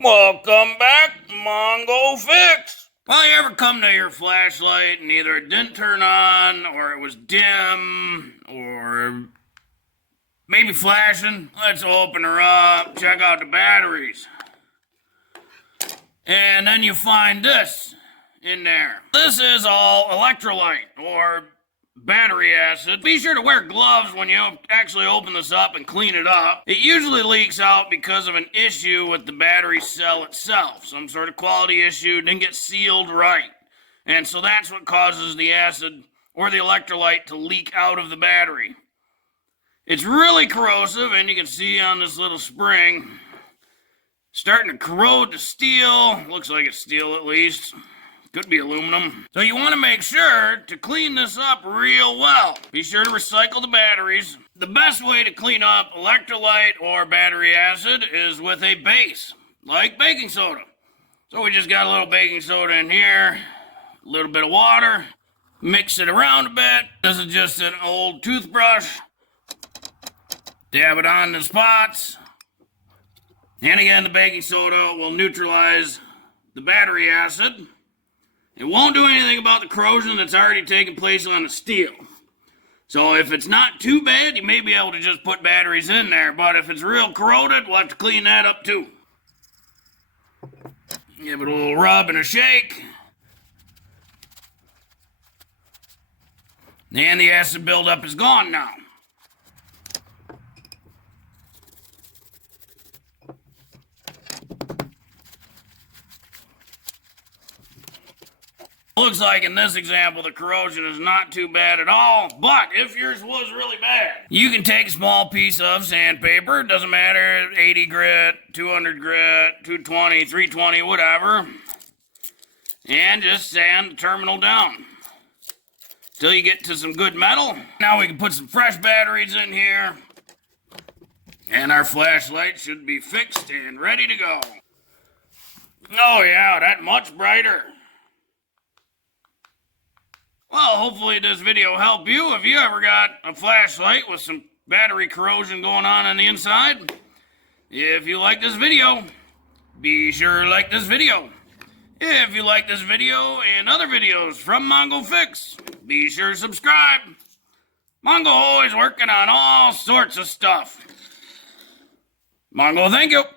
Welcome back, Mongo Fix. Well, you ever come to your flashlight and either it didn't turn on, or it was dim, or maybe flashing? Let's open her up, check out the batteries. And then you find this in there. This is all electrolyte, or battery acid. Be sure to wear gloves when you actually open this up and clean it up. It usually leaks out because of an issue with the battery cell itself. Some sort of quality issue, didn't get sealed right. And so that's what causes the acid or the electrolyte to leak out of the battery. It's really corrosive, and you can see on this little spring, starting to corrode the steel. Looks like it's steel at least. Could be aluminum. So you want to make sure to clean this up real well. Be sure to recycle the batteries. The best way to clean up electrolyte or battery acid is with a base, like baking soda. So we just got a little baking soda in here, a little bit of water, mix it around a bit. This is just an old toothbrush. Dab it on the spots. And again, the baking soda will neutralize the battery acid. It won't do anything about the corrosion that's already taken place on the steel. So if it's not too bad, you may be able to just put batteries in there. But if it's real corroded, we'll have to clean that up too. Give it a little rub and a shake. And the acid buildup is gone now. Looks like in this example the corrosion is not too bad at all, but if yours was really bad, you can take a small piece of sandpaper, doesn't matter, 80 grit, 200 grit, 220, 320, whatever, and just sand the terminal down till you get to some good metal. Now we can put some fresh batteries in here, and our flashlight should be fixed and ready to go. Oh yeah, that's much brighter. Well, hopefully this video helped you. If you ever got a flashlight with some battery corrosion going on the inside, if you like this video, be sure to like this video. If you like this video and other videos from Mongo Fix, be sure to subscribe. Mongo always working on all sorts of stuff. Mongo, thank you.